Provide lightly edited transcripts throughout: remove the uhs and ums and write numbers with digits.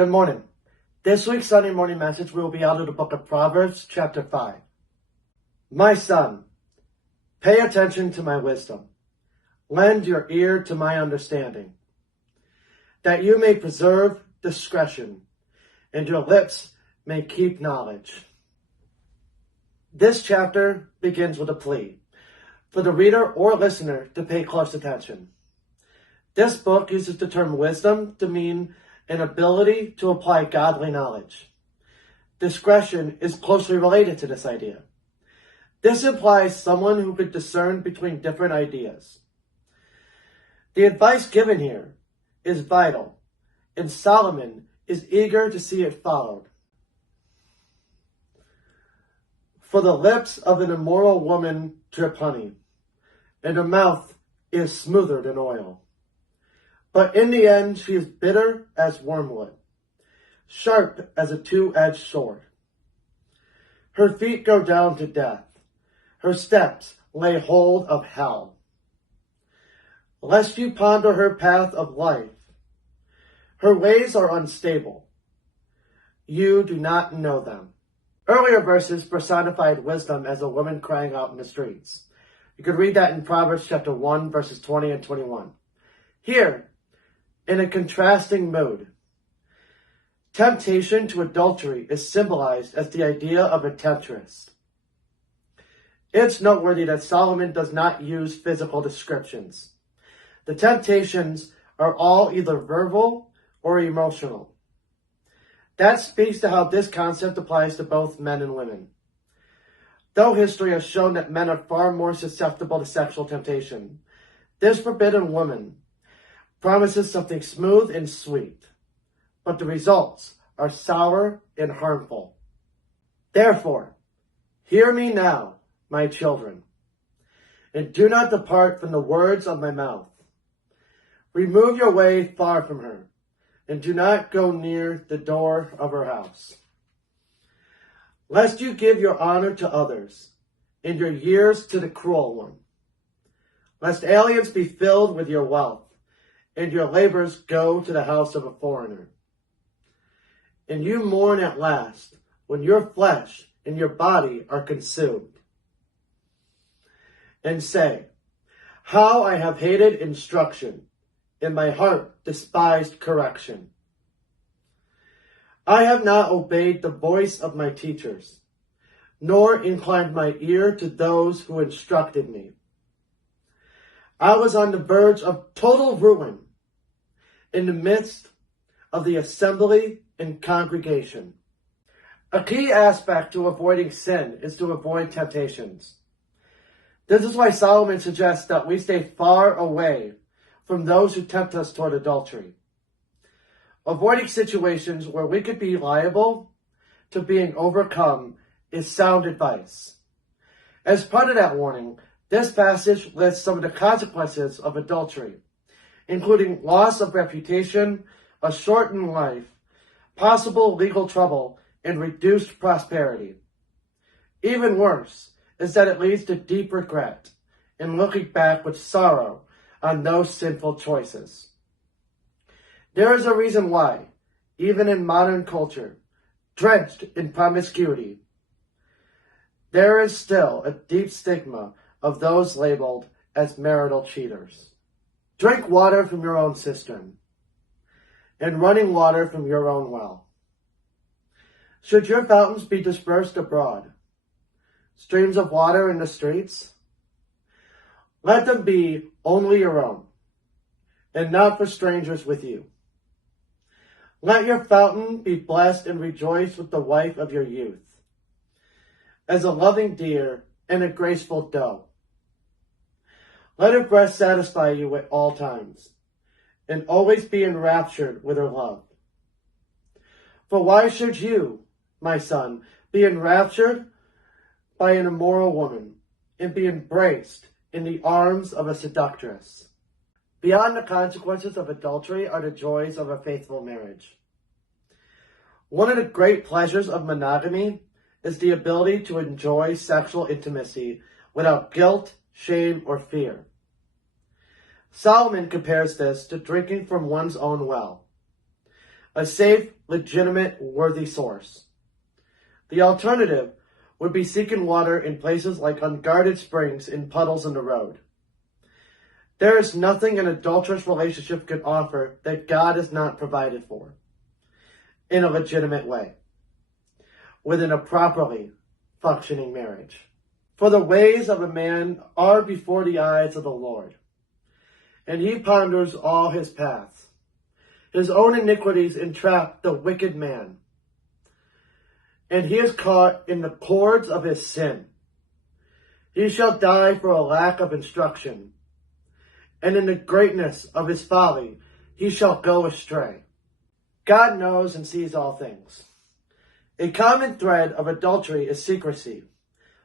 Good morning. This week's Sunday morning message will be out of the book of Proverbs, chapter 5. My son, pay attention to my wisdom. Lend your ear to my understanding, that you may preserve discretion, and your lips may keep knowledge. This chapter begins with a plea for the reader or listener to pay close attention. This book uses the term wisdom to mean an ability to apply godly knowledge. Discretion is closely related to this idea. This implies someone who could discern between different ideas. The advice given here is vital, and Solomon is eager to see it followed. For the lips of an immoral woman drip honey, and her mouth is smoother than oil. But in the end, she is bitter as wormwood, sharp as a two-edged sword. Her feet go down to death. Her steps lay hold of hell. Lest you ponder her path of life, her ways are unstable. You do not know them. Earlier verses personified wisdom as a woman crying out in the streets. You could read that in Proverbs chapter 1, verses 20 and 21. Here, in a contrasting mood, temptation to adultery is symbolized as the idea of a temptress. It's noteworthy that Solomon does not use physical descriptions. The temptations are all either verbal or emotional. That speaks to how this concept applies to both men and women. Though history has shown that men are far more susceptible to sexual temptation, this forbidden woman promises something smooth and sweet, but the results are sour and harmful. Therefore, hear me now, my children, and do not depart from the words of my mouth. Remove your way far from her, and do not go near the door of her house. Lest you give your honor to others, and your years to the cruel one. Lest aliens be filled with your wealth, and your labors go to the house of a foreigner. And you mourn at last, when your flesh and your body are consumed. And say, how I have hated instruction, and my heart despised correction. I have not obeyed the voice of my teachers, nor inclined my ear to those who instructed me. I was on the verge of total ruin in the midst of the assembly and congregation. A key aspect to avoiding sin is to avoid temptations. This is why Solomon suggests that we stay far away from those who tempt us toward adultery. Avoiding situations where we could be liable to being overcome is sound advice. As part of that warning, this passage lists some of the consequences of adultery, including loss of reputation, a shortened life, possible legal trouble, and reduced prosperity. Even worse is that it leads to deep regret and looking back with sorrow on those sinful choices. There is a reason why, even in modern culture, drenched in promiscuity, there is still a deep stigma of those labeled as marital cheaters. Drink water from your own cistern, and running water from your own well. Should your fountains be dispersed abroad, streams of water in the streets, let them be only your own, and not for strangers with you. Let your fountain be blessed and rejoice with the wife of your youth, as a loving deer and a graceful doe. Let her breast satisfy you at all times, and always be enraptured with her love. For why should you, my son, be enraptured by an immoral woman, and be embraced in the arms of a seductress? Beyond the consequences of adultery are the joys of a faithful marriage. One of the great pleasures of monogamy is the ability to enjoy sexual intimacy without guilt, shame, or fear. Solomon compares this to drinking from one's own well. a safe, legitimate, worthy source. The alternative would be seeking water in places like unguarded springs in puddles in the road. There is nothing an adulterous relationship could offer that God has not provided for in a legitimate way within a properly functioning marriage. For the ways of a man are before the eyes of the Lord, and he ponders all his paths. His own iniquities entrap the wicked man, and he is caught in the cords of his sin. He shall die for a lack of instruction, and in the greatness of his folly he shall go astray. God knows and sees all things. A common thread of adultery is secrecy,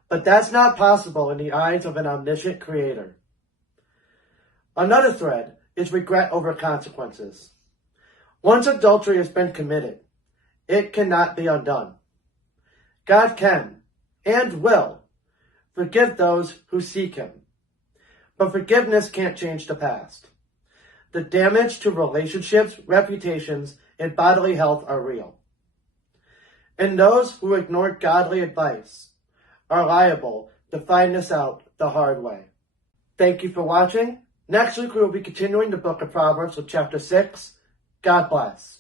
but that's not possible in the eyes of an omniscient creator. Another thread is regret over consequences. Once adultery has been committed, it cannot be undone. God can and will forgive those who seek him, but forgiveness can't change the past. The damage to relationships, reputations, and bodily health are real. And those who ignore godly advice are liable to find this out the hard way. Thank you for watching. Next week we will be continuing the book of Proverbs with chapter 6. God bless.